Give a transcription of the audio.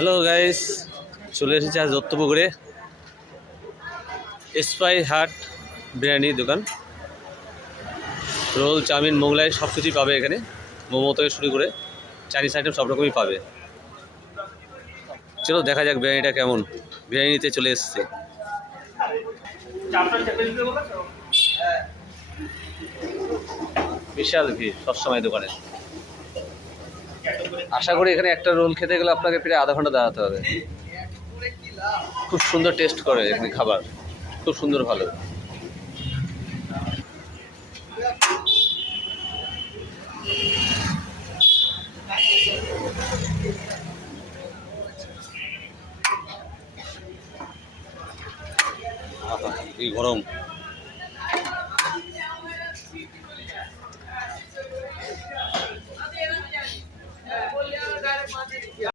Hello guys, চলে এসেছি আজ দত্তপুকুরে স্পাই হাট বিরিয়ানি দোকান। রোল, চাউমিন, মোগলাই সব কিছুই পাবে এখানে। মোমো থেকে শুরু করে চাইনিজ আইটেম সব রকমই পাবে। চলো দেখা যাক বিরিয়ানিটা কেমন। বিরিয়ানি নিতে চলে এসছে। বিশাল ভিড় সবসময় দোকানে। আশা করি এখানে একটা রোল খেতে গেলে আপনাকে প্রায় আধা ঘন্টা দাঁড়াতে হবে। খুব সুন্দর টেস্ট করে এখানে খাবার, খুব সুন্দর ভালো। এই গরম